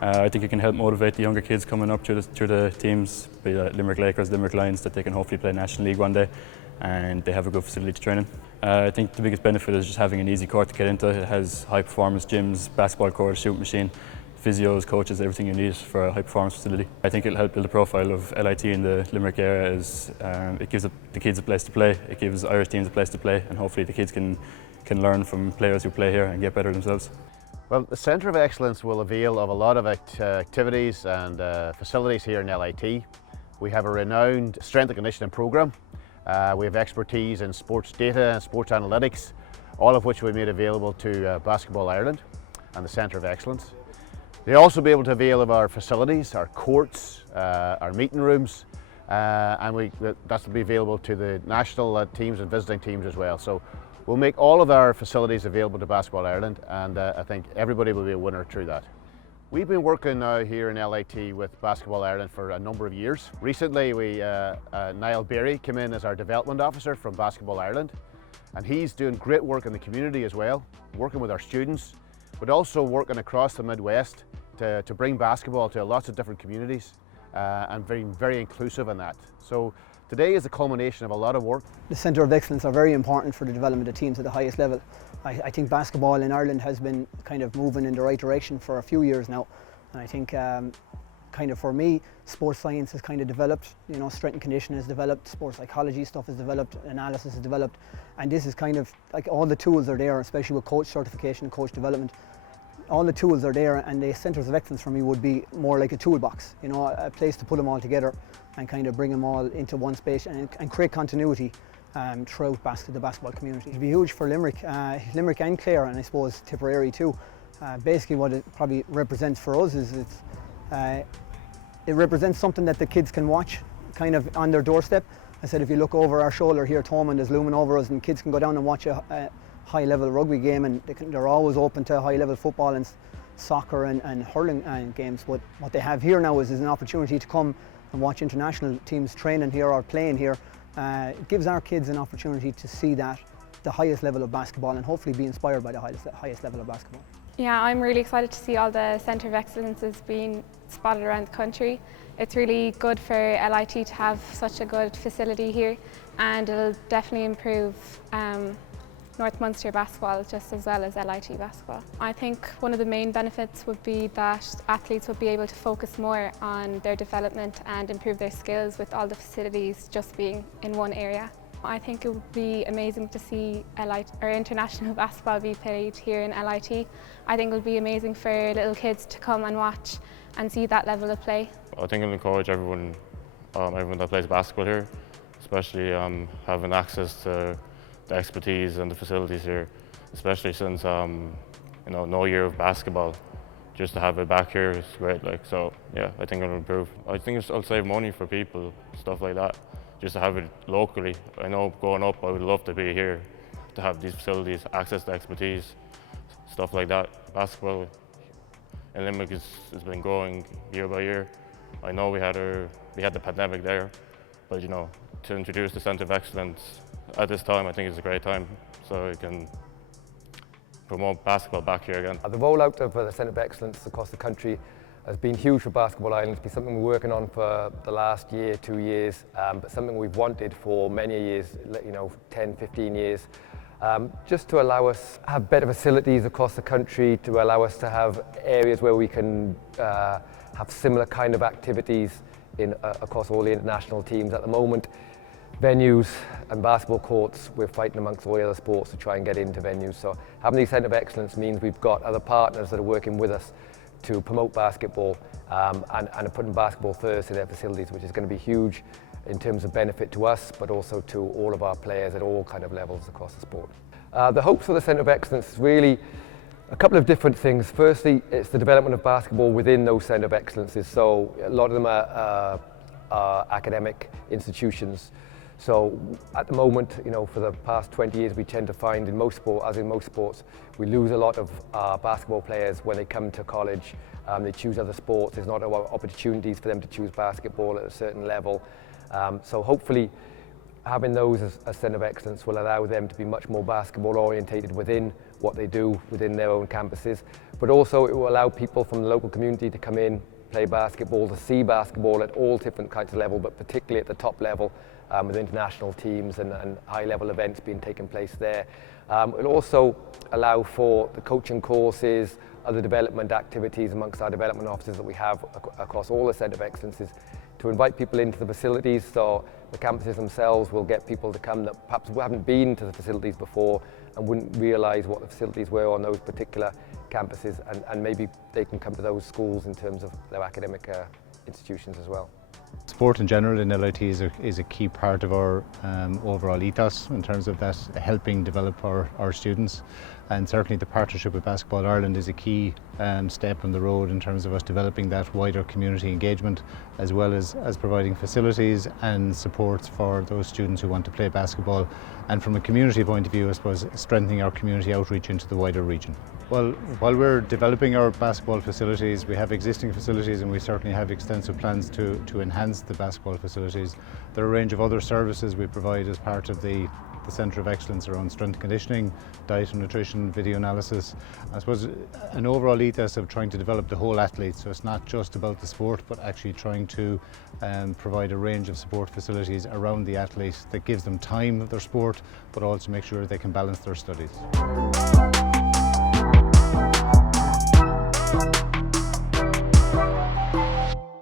I think it can help motivate the younger kids coming up through the teams, be it Limerick Lakers, Limerick Lions, that they can hopefully play National League one day and they have a good facility to train in. I think the biggest benefit is just having an easy court to get into. It has high performance gyms, basketball court, shooting machine, physios, coaches, everything you need for a high performance facility. I think it'll help build the profile of LIT in the Limerick area as it gives the kids a place to play, it gives Irish teams a place to play, and hopefully the kids can learn from players who play here and get better themselves. Well, the Centre of Excellence will avail of a lot of activities and facilities here in LIT. We have a renowned strength and conditioning programme. We have expertise in sports data and sports analytics, all of which we made available to Basketball Ireland and the Centre of Excellence. They'll also be able to avail of our facilities, our courts, our meeting rooms, and that's will be available to the national teams and visiting teams as well. So we'll make all of our facilities available to Basketball Ireland, and I think everybody will be a winner through that. We've been working now here in LIT with Basketball Ireland for a number of years. Recently, Niall Berry came in as our development officer from Basketball Ireland, and he's doing great work in the community as well, working with our students, but also working across the Midwest to bring basketball to lots of different communities and being very inclusive in that. So today is a culmination of a lot of work. The Centre of Excellence are very important for the development of teams at the highest level. I think basketball in Ireland has been kind of moving in the right direction for a few years now. And I think kind of for me, sports science has kind of developed, you know, strength and conditioning has developed, sports psychology stuff has developed, analysis has developed. And this is kind of like all the tools are there, especially with coach certification and coach development. All the tools are there, and the Centres of Excellence for me would be more like a toolbox, you know, a place to put them all together and kind of bring them all into one space and create continuity throughout the basketball community. It'd be huge for Limerick, Limerick and Clare, and I suppose Tipperary too. Basically what it probably represents for us is it represents something that the kids can watch kind of on their doorstep. I said if you look over our shoulder here, Thomond is looming over us, and kids can go down and watch a high-level rugby game, and they're always open to high-level football and soccer and hurling games. But what they have here now is an opportunity to come and watch international teams training here or playing here. It gives our kids an opportunity to see the highest level of basketball and hopefully be inspired by the highest level of basketball. Yeah, I'm really excited to see all the Centre of Excellences being spotted around the country. It's really good for LIT to have such a good facility here, and it'll definitely improve North Munster basketball just as well as LIT basketball. I think one of the main benefits would be that athletes would be able to focus more on their development and improve their skills with all the facilities just being in one area. I think it would be amazing to see international basketball be played here in LIT. I think it would be amazing for little kids to come and watch and see that level of play. I think it'll encourage everyone that plays basketball here, especially having access to the expertise and the facilities here, especially since no year of basketball. Just to have it back here is great. So yeah, I think it'll improve. I think it'll save money for people, stuff like that. Just to have it locally. I know growing up, I would love to be here, to have these facilities, access to expertise, stuff like that. Basketball in Limerick has been growing year by year. I know we had the pandemic there, but you know, to introduce the Centre of Excellence at this time, I think it's a great time, so we can promote basketball back here again. The rollout of the Centre of Excellence across the country has been huge for Basketball Ireland. It's been something we're working on for the last year, 2 years, but something we've wanted for many years, 10, 15 years, just to allow us to have better facilities across the country, to allow us to have areas where we can have similar kind of activities across all the international teams. At the moment, venues and basketball courts, we're fighting amongst all the other sports to try and get into venues. So having the Centre of Excellence means we've got other partners that are working with us to promote basketball and are putting basketball first in their facilities, which is going to be huge in terms of benefit to us, but also to all of our players at all kind of levels across the sport. The hopes for the Centre of Excellence is really a couple of different things. Firstly, it's the development of basketball within those Centre of Excellences. So a lot of them are academic institutions. So at the moment, for the past 20 years, we tend to find in most sports, we lose a lot of basketball players when they come to college. They choose other sports. There's not a lot of opportunities for them to choose basketball at a certain level. So hopefully, having those as Centre of Excellence will allow them to be much more basketball orientated within what they do within their own campuses. But also it will allow people from the local community to come in, play basketball, to see basketball at all different kinds of level, but particularly at the top level with international teams and high-level events being taken place there. It will also allow for the coaching courses, other development activities amongst our development offices that we have across all the Centre of Excellences, to invite people into the facilities, so the campuses themselves will get people to come that perhaps haven't been to the facilities before and wouldn't realise what the facilities were on those particular campuses, and maybe they can come to those schools in terms of their academic institutions as well. Sport in general in LIT is a key part of our overall ethos in terms of that helping develop our students, and certainly the partnership with Basketball Ireland is a key step on the road in terms of us developing that wider community engagement, as well as providing facilities and supports for those students who want to play basketball, and from a community point of view, I suppose, strengthening our community outreach into the wider region. Well, while we're developing our basketball facilities, we have existing facilities and we certainly have extensive plans to enhance the basketball facilities. There are a range of other services we provide as part of the Centre of Excellence around strength and conditioning, diet and nutrition, video analysis. I suppose an overall ethos of trying to develop the whole athlete, so it's not just about the sport, but actually trying to provide a range of support facilities around the athlete that gives them time of their sport, but also make sure they can balance their studies.